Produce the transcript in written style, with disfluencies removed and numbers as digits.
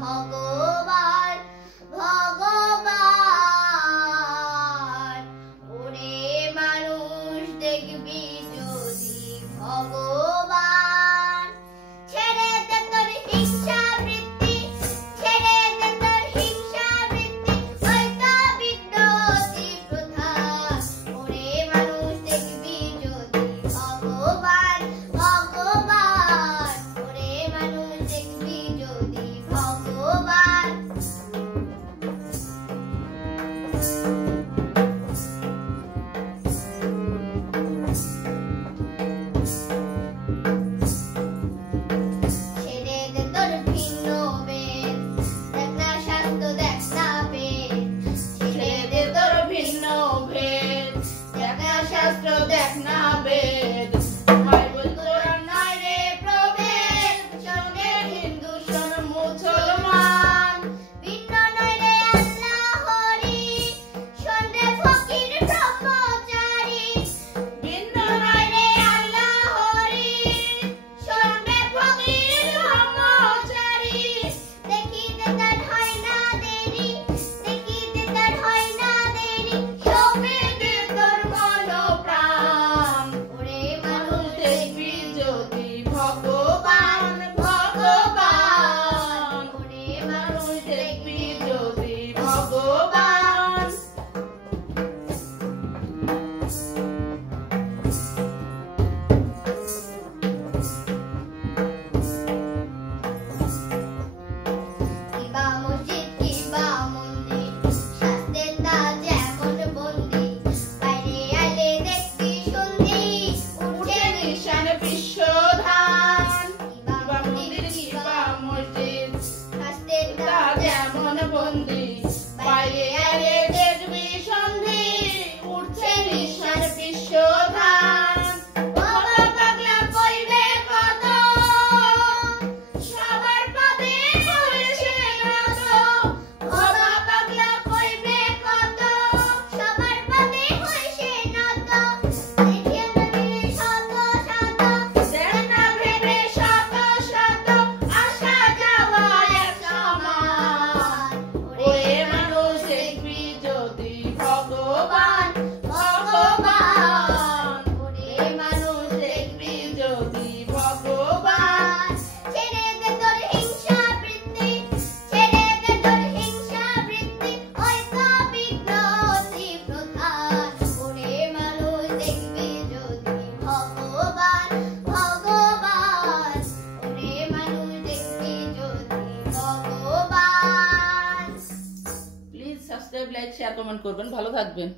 ভগবান ভগবান ওরে মানুষ দেখবি যদি ভগবান ছেড়ে দে তোর হিংসা বৃত্তি ছেড়ে দে তোর হিংসা বৃত্তি ওই তো বিদ্রোহী প্রথা ওরে মানুষ দেখবি যদি ভগবান ভগবান ওরে মানুষ দেখবি যদি ভগবান ছেড়ে দে তোর ভিন্ন বেদ দেখ না শাস্ত্র দেখ না বেদ ছেড়ে দে তোর ভিন্ন বেদ দেখ না শাস্ত্র দেখ না বেদ বাইবেল কোরআন নয় রে প্রভেদ সঙ্গে হিন্দু শোন মুসলমান ভিন্ন নয় রে আল্লাহ হরি শোন রে ফকির ব্রহ্মচারী ভিন্ন নয় রে আল্লাহ হরি শোন রে ফকির ব্রহ্মচারী দেখিতে তার হয় না দেরি দেখিতে তার হয় না দেরি সবে দে তোর মন প্রাণ ওরে মানুষ দেখবি যদি ভগবান ভগবান ওরে মানুষ দেখবি যদি ভগবান কিবা মসজিদ কিবা মন্দির শাস্ত্রের তাল যেমন বন্দি বাইরে আইলে দেখবি সন্ধি উঠে নিশান বিশ্বধান কিবা মন্দির কিবা মসজিদ শাস্ত্রের তাল যেমন বন্দি বাইরে আইলে দেখবি সন্ধি উঠছে নিশান বিশ্বধান বাবা পাগলা কইবে কত সবার পদে করেছে নত বাবা পাগলা কইবে কত সবার পদে হইছে নত দেখিয়া নবীর শত শত দেখ না ভেবে শত শত আসা যাওয়া এক সমান ওরে মানুষ দেখবি যদি ভগবান ভগবান ওরে মানুষ দেখবি যদি ভগবান ছেড়ে দে তোর হিংসা বৃত্তি ছেড়ে দে তোর হিংসা বৃত্তি ওই তো বিদ্রোহী প্রথা ওরে মানুষ দেখবি যদি ভগবান ভগবান ওরে মানুষ দেখবি যদি ভগবান please subscribe like share comment করবেন ভালো থাকবেন